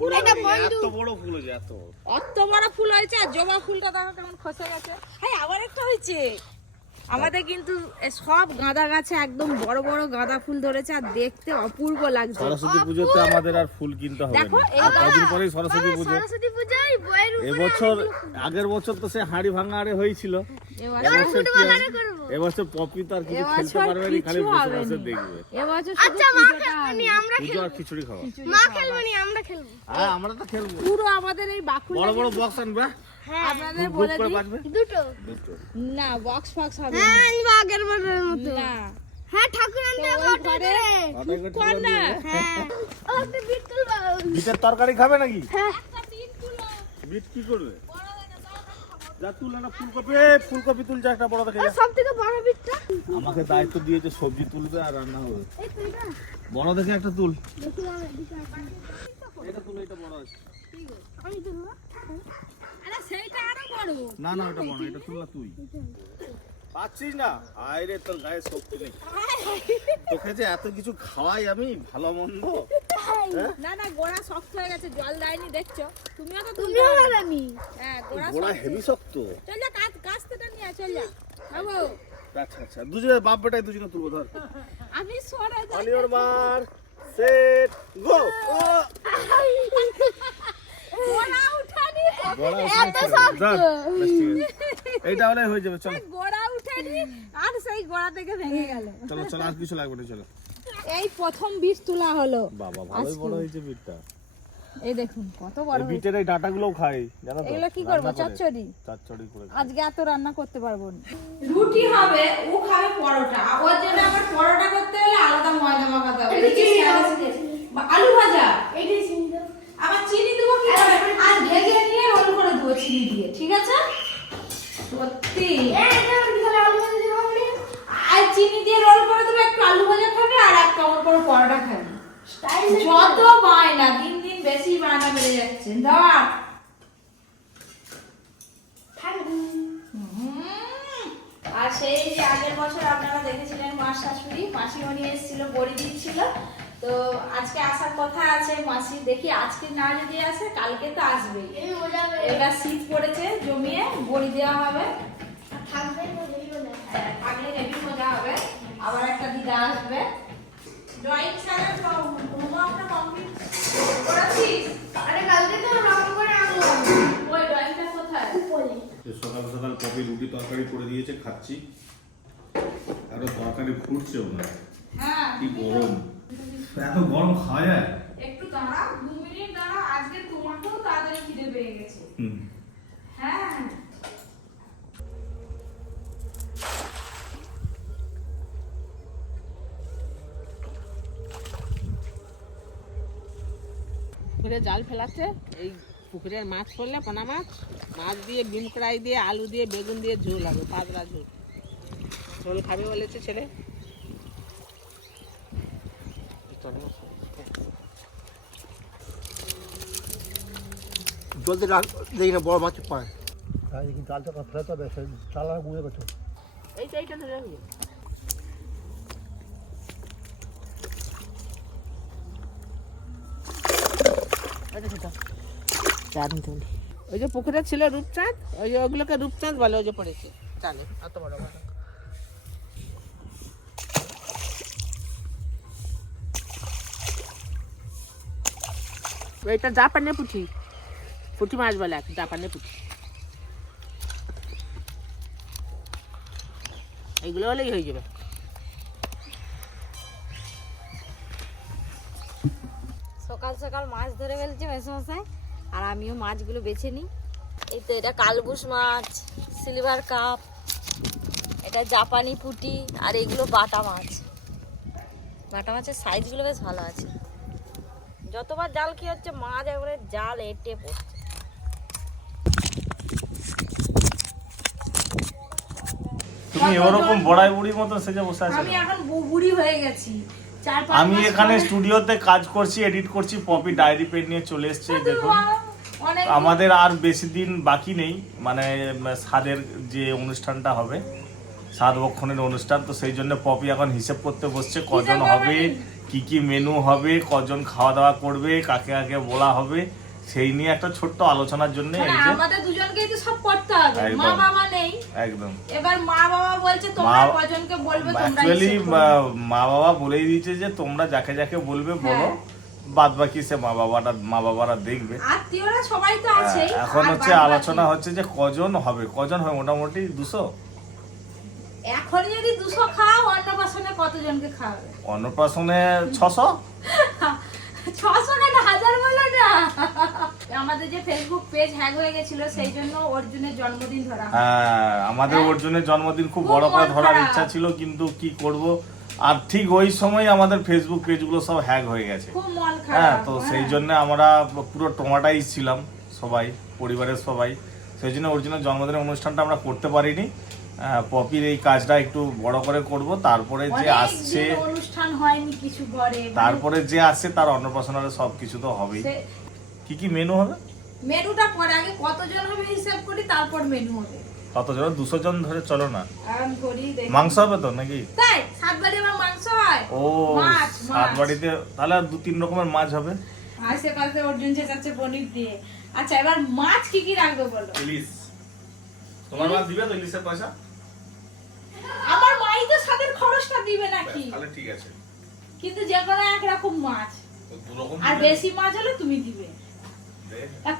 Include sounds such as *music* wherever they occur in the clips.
গুঁড়ো এটা বন্ধু। এত বড় ফুল হয়েছে এত অত বড় ফুল হয়েছে আর জবা ফুলটা দেখো কেমন খসে গেছে। হ্যাঁ আবার একটা হয়েছে। আমাদের কিন্তু সব গাঁদা গাছে একদম বড় বড় গাঁদা ফুল ধরেছে আর দেখতে অপূর্ব লাগছে। সরস্বতী পুজোতে আমাদের আর ফুল কিনতে হবে না। এই আর কদিন পরেই সরস্বতী পুজো। সরস্বতী পূজায় বইয়ের উপরে এবছর আগের বছর তো সে হাঁড়ি ভাঙা আরে হয়েছিল এবার এবছর পপি তো আর কিছু খেলতে পারবে না খালি বসে বসে দেখবে। এবছর আচ্ছা মা হবে। আমরা পুজো আর খিচুড়ি খাওয়া। মা খাওয়া খেলবনি আমরা খেলব। হ্যাঁ আমরা তো খেলব। পুরো আমাদের এই বাকুল বড় বড় বক্স আনবে? হ্যাঁ আপনাদের বলে দিই। দুটো। দুটো। না বক্স ফক্স হবে হ্যাঁ না। আগের বারের মতো। না। হ্যাঁ ঠাকুর আনতে অটো করে না। হ্যাঁ। ও একটা বিট তুলবো বিটের তরকারি খাবে নাকি? হ্যাঁ। বিট কি করবে? যা তুলে না ফুলকপি। ফুলকপি তুলছে একটা বড় দেখে যা। সব থেকে বড় বিটটা? আমাকে দায়িত্ব দিয়েছে সবজি তুলবে আর রান্না হবে। বড় দেখে একটা তুল। দেখি আমি এটা তুলে এটা বড় আছে। আমি তুলবো আরে সেইটা আরও না না ওটা বড় এটা তুললা তুই। পাচ্ছিস না? আরে তোর গায়ে শক্তি নেই। তোকে যে এত কিছু খাওয়াই আমি ভালো মন্দ? হ্যাঁ? না না গোড়া শক্ত হয়ে গেছে জল দেয়নি দেখছ? তুমিও তো তুমিও তুলবে আমি হ্যাঁ গোড়া গোড়া শক্ত। হেভি শক্ত? চল যা কাজ কাজটা নিয়ে চল আচ্ছা আচ্ছা দুজনে বাপ বেটাই দুজনে তুলবো ধর। আমি সরে যাই on your mark set go গোড়া উঠানি এত শক্ত। এইটা হলে হয়ে যাবে চলো। গোড়া উঠানি আর সেই গোড়া থেকে ভেঙে গেল। চলো চলো আর কিছু লাগবে না চলো। এই প্রথম বীজ তোলা হলো। বাবা ভালোই বড় হয়েছে বিটটা এই দেখুন কত বড় বিটের এই ডাটাগুলোও খাই জানো তো? এগুলো কি করব? চচ্চড়ি? চচ্চড়ি করে আজকে এত রান্না করতে পারব না। রুটি হবে ও খাবে পরোটা। ওর জন্য আবার পরোটা করতে হলে আলাদা ময়দা মাখাতে হবে। আলু ভাজা এইটাই চিন্তা আবার চিনি দেবো কি করে আর ভেজে নিয়ে রোল করে দেবো চিনি দিয়ে ঠিক আছে সত্যি এটা বিশাল আলু ভাজা দিয়ে হবে আর চিনি দিয়ে রোল করে দেবো একটু আলু ভাজা খাবে আর এক কামড় করে পরোটা খাবে স্টাইল যত বায়না দিন দিন বেশি বায়না বেড়ে যাচ্ছে ধর হুম। আর সেই যে আগের বছর আপনারা দেখেছিলেন মার শাশুড়ি মাসিমণি এসেছিল বড়ি দিচ্ছিল তো আজকে আসার কথা আছে মাসি দেখি আজকে না যদি আসে কালকে তো মজা এবার শীত পড়েছে জমিয়ে বড়ি দেওয়া হবে। হ্যাঁ, থাকলে হেভি মজা হবে। আবার একটা দিদা আসবে। ড্রয়িং স্যারের হোমওয়ার্কটা কমপ্লিট করেছিস আরে কালকে তো রং করে আনব। ওই ড্রয়িংটা কোথায়? সকাল সকাল কপি রুটি তরকারি করে দিয়েছে খাচ্ছি। আরও তরকারি ফুটছেও না। হ্যাঁ কি গরম। এত গরম খাওয়া যায় একটু দাঁড়াও দু মিনিট দাঁড়াও আজকে তোমাকেও তাড়াতাড়ি খিদে পেয়ে গেছে। হ্যাঁ। পুকুরে জাল ফেলাচ্ছে এই পুকুরের মাছ পড়লে পোনা মাছ মাছ দিয়ে বিন কড়াই দিয়ে আলু দিয়ে বেগুন দিয়ে ঝোল হবে পাতলা ঝোল। ঝোল খাবে বলেছে ছেলে। জলদি দেখি না বড় মাছ পায়। তাই দেখি জালটা ফেলতে হবে চালা বুঝে গেছো এইটা এইটা ধরে রাখবি। ওই যে পুকুরে ছিল রূপচাঁদ ওই যে ওগুলোকে রূপচাঁদ বলে ওই যে পড়েছে। জানে অত বড় বড় এটা জাপানের পুঁটি পুঁটি মাছ বলে এক জাপানের পুঁটি এইগুলো হলেই হয়ে যাবে। সকাল সকাল মাছ ধরে ফেলছে মেসমশাই, আর আমিও মাছগুলো বেছে নিই। এই তো এটা কালবুস মাছ, সিলভার কাপ, এটা জাপানি পুটি আর এগুলো বাটা মাছ। বাটা মাছের সাইজগুলো বেশ ভালো আছে। যতবার জাল কি হচ্ছে মাছ একবারে জাল এটে পড়ছে। তুমি ওরকম বড়াই বুড়ির মতো সেজে বসে আছো আমি এখন বুড়ি হয়ে গেছি। আমি এখানে স্টুডিওতে কাজ করছি এডিট করছি পপি ডায়েরি পেন নিয়ে চলে এসেছে দেখুন। আমাদের আর বেশি দিন বাকি নেই মানে উম, স্বাদের যে অনুষ্ঠানটা হবে স্বাদ বক্ষণের অনুষ্ঠান তো সেই জন্য পপি এখন হিসেব করতে বসছে কজন হবে কি কি মেনু হবে কজন খাওয়া দাওয়া করবে কাকে কাকে বলা হবে সেই নিয়ে একটা ছোট্ট আলোচনার জন্য মানে আমাদের দুজনকেই তো সব করতে হবে। মা বাবা নেই। একদম। এবার মা বাবা বলছে তোমরা কজনকে বলবে তোমরা অ্যাকচুয়ালি মা বাবা বলেই দিয়েছে যে তোমরা যাকে যাকে বলবে বলো। হ্যাঁ। বাদ বাকি সে মা বাবারা মা বাবারা দেখবে। আত্মীয়রা সবাই তো হ্যাঁ, আছেই। এখন হচ্ছে আলোচনা হচ্ছে যে কজন হবে? কজন হবে? মোটামুটি দুশো? এখন যদি দুশো খাও অন্নপ্রাশনে কতজনকে খাওয়াবে? অন্নপ্রাশনে ছশো? *laughs* ছশো কেন? হাজার বলো না। আমাদের যে ফেসবুক পেজ হ্যাক হয়ে গেছিল সেই জন্য অর্জুনের জন্মদিন ধরা হ্যাঁ। আমাদের হ্যাঁ। অর্জুনের জন্মদিন খুব বড় করে ধরার ইচ্ছা ছিল কিন্তু কি করব? আর ঠিক ওই সময় আমাদের ফেসবুক পেজগুলো সব হ্যাক হয়ে গেছে। হ্যাঁ তো হ্যাঁ। সেই জন্য আমরা পুরো টোমাটাই ছিলাম সবাই পরিবারের সবাই। সেই জন্য অর্জুনের জন্মদিনের অনুষ্ঠানটা আমরা করতে পারিনি। পপির এই কাজটা একটু বড় করে করব। তারপরে যে আসছে অনুষ্ঠান হয়নি কিছু ঘরে মানে তারপরে যে আসছে তার অন্নপ্রাশনের সব কিছু তো হবেই। কি কি মেনু হবে? মেনুটা পরে আগে কতজন হবে হিসাব করি তারপর মেনু হবে। কতজন? দুশো জন ধরে চলো না। মাংস হবে তো নাকি? হয়? ও মাছ, সাত বাড়িতে তাহলে দু তিন রকমের মাছ হবে। আশেপাশে অর্জুন চেঁচাচ্ছে পনির দিয়ে। আচ্ছা এবার মাছ কি কি রাখবে বলো? ইলিশ। তোমার মাছ দিবে তো ইলিশের পয়সা আমার মাই তো সাদের খরচটা দিবে নাকি? তাহলে ঠিক আছে। কিন্তু যে কোনো একরকম মাছ। আর বেশি মাছ হলে তুমি দিবে।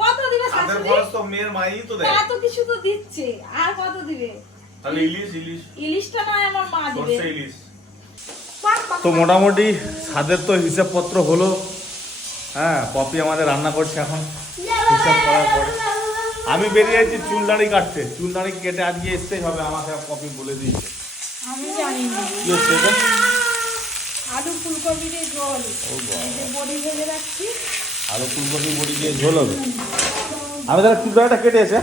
কত দিবে শাশুড়ি? তো মেয়ের মাই তো দেয়। এত কিছু তো দিচ্ছে। আর কত দিবে? তাহলে ইলিশ ইলিশ। ইলিশটা নয় আমার মা দিবে। সর্ষে ইলিশ। তো মোটামুটি স্বাদের তো হিসাবপত্র হলো। হ্যাঁ পপি আমাদের রান্না করছে এখন। হিসাব করার পরে। আমি বেরিয়ে যাচ্ছি চুল দাড়ি কাটতে। চুল দাড়ি কেটে আজকে এসতেই হবে আমাকে পপি বলে দিয়েছে। আমি জানি না। কি হচ্ছে এটা আলু ফুলকপি দিয়ে ঝোল। বড়ি ভেজে রাখছি। আলু ফুলকপি বড়ি দিয়ে ঝোল হবে? আমি তাহলে চুল দাড়িটা কেটে এসে।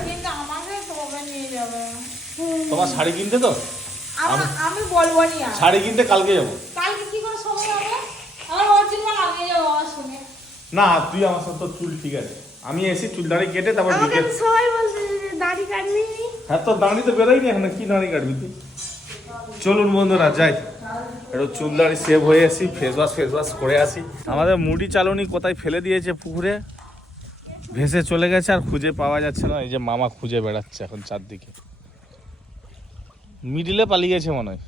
তোমার শাড়ি কিনতে তো? আমি বলব নি শাড়ি কিনতে কালকে যাব। কালকে কি করে সময় হবে আমার অর্জুন আগে যাব আমার সঙ্গে। না তুই আমার সাথে তোর চুল ঠিক আছে। আমি এসে চুল দাড়ি কেটে তারপর আমাকে বিকেল তো সবাই বলছে দাড়ি কাটবি হ্যাঁ তো দাঁড়ি তো বেরোয়নি এখন। কি দাঁড়ি কাটবি তুই? চলুন বন্ধুরা যাই। একটু চুল দাড়ি সেভ হয়ে আসি ফেস ওয়াশ ফেস ওয়াশ করে আসি। আমাদের মুডি চালনি কোথায় ফেলে দিয়েছে পুকুরে? ভেসে চলে গেছে আর খুঁজে পাওয়া যাচ্ছে না। এই যে মামা খুঁজে বেড়াচ্ছে এখন চারদিকে। মিডিলে পালিয়ে গেছে মনে হয়।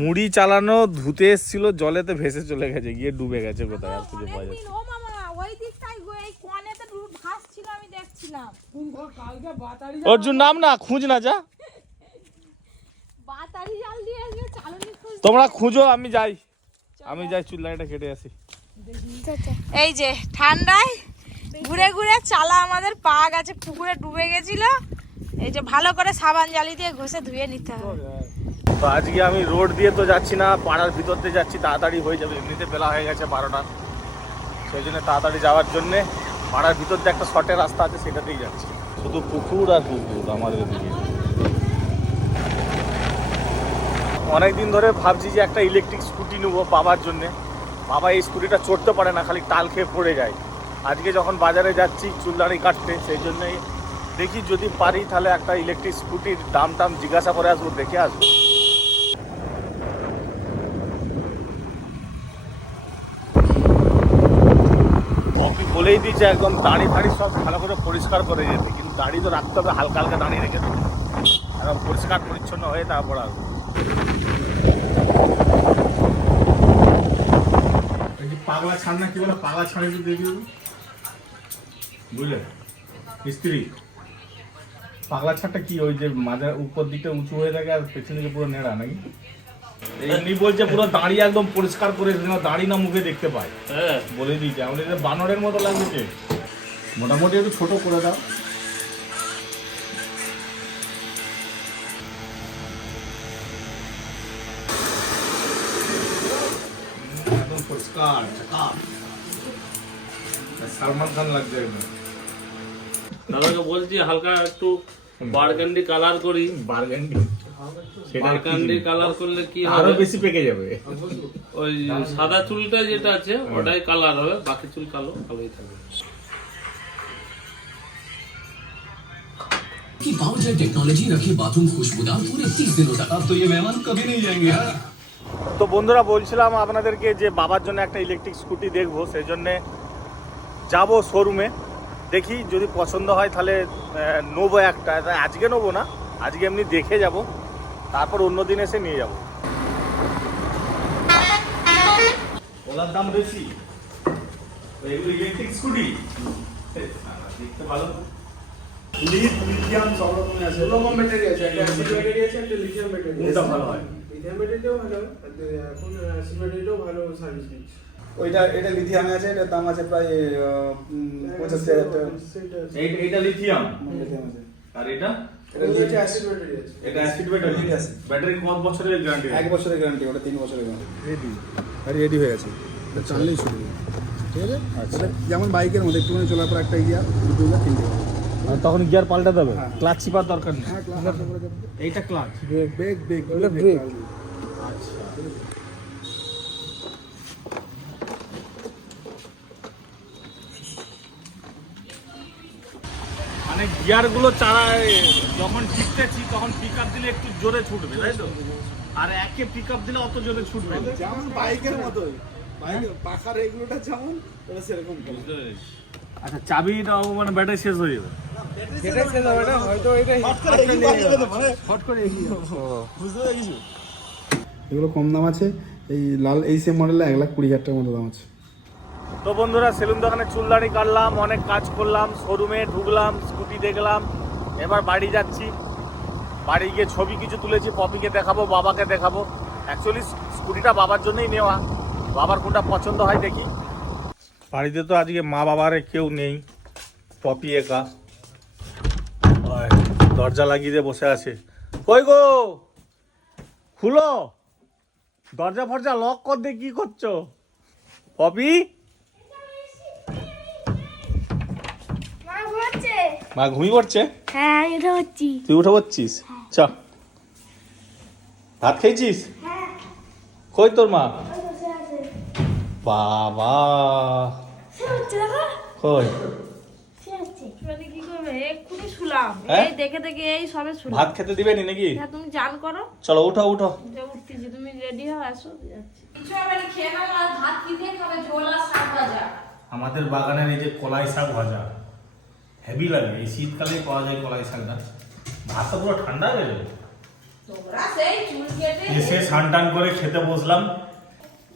মুড়ি চালানো ধুতে এসছিল জলেতে ভেসে চলে গেছে গিয়ে ডুবে গেছে কোথায় আর খুঁজে পাওয়া যাচ্ছে না। ও মামা ওই দিকটাই গো এই কোণেতে ভাসছিল আমি দেখছিলাম। কালকে বাতারি অর্জুন নাম না খুঁজ না যা বাতারি জাল দিয়ে আসবে চালনি খুঁজ তোমরা খুঁজো আমি যাই। আমি যাই চুল দাড়িটা কেটে আসি। এই যে ঠান্ডায় ঘুরে ঘুরে চালা আমাদের পা গেছে পুকুরে ডুবে গেছিল। এই যে ভালো করে সাবান জালি দিয়ে ঘষে ধুয়ে নিতে হবে। তো আজকে আমি রোড দিয়ে তো যাচ্ছি না পাড়ার ভিতর দিয়ে যাচ্ছি তাড়াতাড়ি হয়ে যাবে এমনিতে বেলা হয়ে গেছে বারোটা। সেই জন্য তাড়াতাড়ি যাওয়ার জন্যে পাড়ার ভিতর দিয়ে একটা শর্টের রাস্তা আছে সেটাতেই যাচ্ছি। শুধু পুকুর আর পুকুর আমাদের এদিকে। অনেক দিন ধরে ভাবছি যে একটা ইলেকট্রিক স্কুটি নেব বাবার জন্যে। বাবা এই স্কুটিটা চড়তে পারে না, খালি টাল খেয়ে পড়ে যায়। আজকে যখন বাজারে যাচ্ছি চুলদাড়ি কাটতে, সেই জন্যই দেখি যদি পারি তাহলে একটা ইলেকট্রিক স্কুটির দাম টাম জিজ্ঞাসা করে আসব, দেখে আসব। বলেই দিয়েছে একদম দাড়ি ফাড়ি সব ভালো করে পরিষ্কার করে যেতে, কিন্তু দাড়ি তো রাখতে হবে, হালকা হালকা দাঁড়িয়ে রেখে দেবে একদম পরিষ্কার পরিচ্ছন্ন হয়ে তারপর আসব। পাগলা ছাড় না কি বলে পাগলা ছাড়ে একটু। বুঝলে? পাগলা ছাড়টা কি ওই যে উপর দিকটা উঁচু হয়ে থাকে আর পেছন দিকে পুরো নেড়া নাকি? এমনি বলছে পুরো দাড়ি একদম পরিষ্কার করে দাড়ি না মুখে দেখতে পায়। হ্যাঁ। বলে দিয়েছে আমাদের বানরের মতো লাগছে। মোটামুটি একটু ছোট করে দাও। সালমান খান লাগছে একদম দাদাকে বলছি হালকা একটু বারগান্ডি কালার করি বার্গেন্ডি সেটা বারগান্ডি কালার করলে কি আরো হবে বেশি পেকে যাবে ওই সাদা চুলটা যেটা আছে ওটাই কালার হবে বাকি চুল কালো কালোই থাকবে कि बाउंसर टेक्नोलॉजी रखे बाथरूम खुशबूदार पूरे तीस दिनों तक अब तो ये मेहमान कभी नहीं जाएंगे यार তো বন্ধুরা বলছিলাম আপনাদেরকে যে বাবার জন্য একটা ইলেকট্রিক স্কুটি দেখব সেই জন্যে যাব শোরুমে দেখি যদি পছন্দ হয় তাহলে নেব একটা। আজকে নেব না আজকে এমনি দেখে যাব। তারপর অন্য দিন এসে নিয়ে যাব। ওলার দাম বেশি। এগুলো ইলেকট্রিক স্কুটি দেখতে ভালো। লিথিয়াম সব রকমের আছে রকম ব্যাটারি আছে একটা অ্যাসিড ব্যাটারি আছে। একটা লিথিয়াম ব্যাটারি কোনটা ভালো হয়? ভালো এখন অ্যাসিড ভালো সার্ভিস দিচ্ছে। ওইটা এটা লিথিয়ামে আছে দাম আছে প্রায় আহ, হাজার টাকা। সেটা এইটা লিথিয়াম লিথিয়াম আছে। আর এটা? এটা এটা অ্যাসিড ব্যাটারি আছে। এটা অ্যাসিড ব্যাটারি কত বছরের গ্যারান্টি এক বছরের গ্যারান্টি ওটা তিন বছরের গ্যারান্টি রেডি আর রেডি হয়ে আছে এটা চাললেই ঠিক আছে? আচ্ছা। যেমন বাইকের মধ্যে একটুখানি চলার পর একটা গিয়ার দুটো তিনটে। তখন গিয়ার পাল্টে দেবে। হ্যাঁ। ক্লাচ চিপার দরকার নেই। হ্যাঁ এইটা ক্লাচ। ব্রেক ব্রেক ব্রেক ওটা ব্রেক। মানে গিয়ারগুলো চালায় যখন টিপতেছি তখন পিক আপ দিলে একটু জোরে ছুটবে তাই তো? আর একে পিক আপ দিলে অত জোরে ছুটবে যেমন বাইকের মতোই। বাইকের পাখার এগুলোটা যেমন সেরকম বুঝতে পেরেছি। আচ্ছা চাবিটাও মানে ব্যাটারি শেষ হয়ে যাবে। এটা হয়তো হট করে বুঝতে পেরেছি। এগুলো কম দাম আছে এই লাল এই সেম মডেলে এক লাখ কুড়ি হাজার টাকার মতো দাম আছে। তো বন্ধুরা সেলুন দোকানে চুলদাড়ি কাটলাম অনেক কাজ করলাম শোরুমে ঢুকলাম স্কুটি দেখলাম এবার বাড়ি যাচ্ছি। বাড়ি গিয়ে ছবি কিছু তুলেছি পপিকে দেখাবো বাবাকে দেখাবো। অ্যাকচুয়ালি স্কুটিটা বাবার জন্যই নেওয়া বাবার কোনটা পছন্দ হয় দেখি। বাড়িতে তো আজকে মা বাবার কেউ নেই পপি একা। দরজা লাগিয়ে দিয়ে বসে আছে। কই গো? খুলো। দরজা ফরজা লক কর দিয়ে কি করছ? পপি? মা ঘুমিয়ে পড়ছে? হ্যাঁ তুই উঠে পড়ছিস? চ। ভাত খেয়েছিস? কই তোর মা? বাবা। কই? সে হচ্ছে কি করবে? এক্ষুনি শুলাম? এই দেখে দেখে এই সবে ভাত খেতে দিবেনি নাকি? হ্যাঁ তুমি চান করো। চলো উঠো উঠো। যে উঠতেছি তুমি রেডি হও আসো না, আমাদের বাগানের এই যে কলাই শাক ভাজা হেভি লাগে। এই শীতকালে পাওয়া যায় কলাই শাকটা ভাতটা পুরো ঠান্ডা হয়ে যাবে। তোমরা সেই চুল কেটে এসে স্নান টান করে খেতে বসলাম।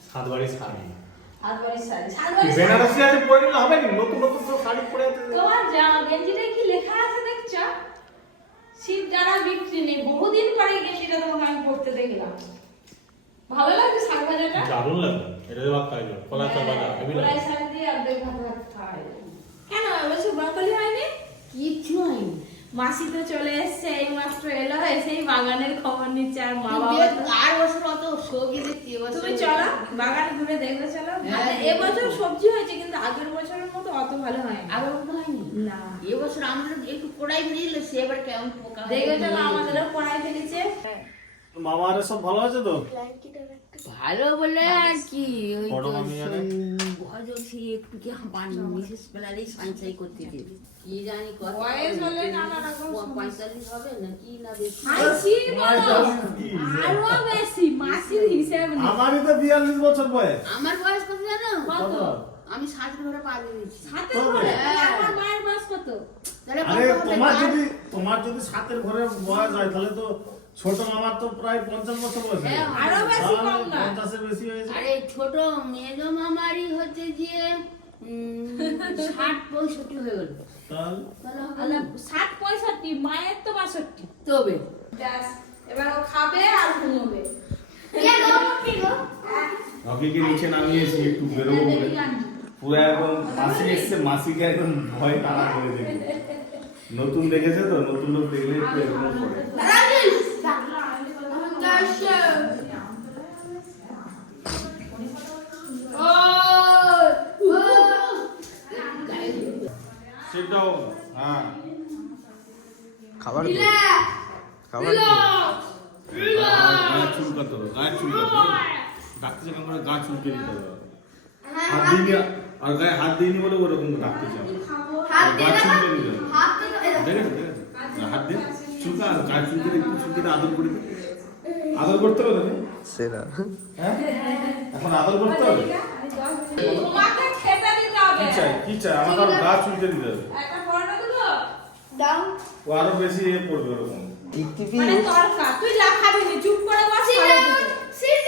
সাত বাড়ি শাড়ি হাত শাড়ি। হাত বেনারসি আছে পরে নিলে হবে না নতুন নতুন সব শাড়ি পরে আছে। তোমার জামা গেঞ্জিটা কি লেখা আছে দেখছ? শীত যারা বিক্রি নেই বহুদিন পরে গেঞ্জিটা তোমাকে আমি পড়তে দেখলাম। ভালো লাগছে শাক ভাজাটা দারুণ লাগে এটা দিয়ে ভাত খাই কলাই শাক ভাজা হেভি লাগে কলাই শাক দিয়ে অর্ধেক ভাত ভাত খাওয়া কেন এবছর ব্রকলি হয়নি? কিচ্ছু হয়নি। মাসি তো চলে এসছে এই মাত্র এলো এসেই বাগানের খবর নিচ্ছে আর মা বাবা আর বছর অত সবজি দেখছি তুমি চলো বাগান ঘুরে দেখবে চলো। মানে এবছর সবজি হয়েছে কিন্তু আগের বছরের মতো অত ভালো হয় আগের মতো হয়নি? না। এবছর আমাদের একটু কড়াই ফেলিল সে এবার কেমন পোকা দেখবে চলো আমাদেরও পড়াই ফেলেছে মামা সব ভালো আছে তো? ভালো বলে আর কি ওই তো মামি আরে? একটু কি পানি মিসেস বেলারই সাইন্সাই করতে দিবে কি জানি কত বয়স হলে নানা রকম পঁয়তাল্লিশ হবে না কি না বেশি? মাসি বলো আরও বেশি মাসির হিসাব নেই। আমারই তো বিয়াল্লিশ বছর বয়স। আমার বয়স কত জানো? কত? আমি সাত ঘরে পা দিয়েছি হাতে করে আমার মায়ের বয়স কত? তাহলে আরে তোমার যদি তোমার যদি সাতের ঘরে বয়স হয় তাহলে তো ছোট মামার তো প্রায় পঞ্চাশ বছর বয়স আরও বেশি কম না। পঞ্চাশের বেশি হয়েছে আরে ছোট মেজ মামারই হচ্ছে যে *laughs* ষাট পঁয়ষট্টি হয়ে গেল। তাহলে? ষাট পঁয়ষট্টি মায়ের তো বাষট্টি। তবে। এবার ও খাবে আর ঘুমোবে। রকিকে নিচে নামিয়েছি একটু বেরোবো বলে। পুরো একদম মাসি এসছে মাসিকে একদম ভয় তাড়া করে দেখে। নতুন দেখেছে তো নতুন লোক দেখলে একটু এরকম করে। *laughs* হ্যাঁ খাবার খাবার গায়ে চুলকাতে হবে গায়ে চুলকাতে হবে ডাক্তার যেখানে করে গা চুলকে দিতে হবে। হাত দিইনি আর গায়ে হাত দিইনি বলে ওরকম ডাকতে চাও গা চুলকে দিতে হবে। দেখেছ হাত দিয়ে চুলকা আর গা চুলকে দিয়ে চুলকে আদর করে দে। আদর করতে হবে তোকে সেটা হ্যাঁ? এখন আদর করতে হবে? তোমাকে খেতে দিতে হবে। কি চাই? কি চাই? আমাকে আরও গা চুলতে দিতে হবে। একটা পরোটা দিলো দাও। ও আরও বেশি ইয়ে পড়বে ওরকম। মানে তরকা। তুই যা না চুপ করে বসে. সিট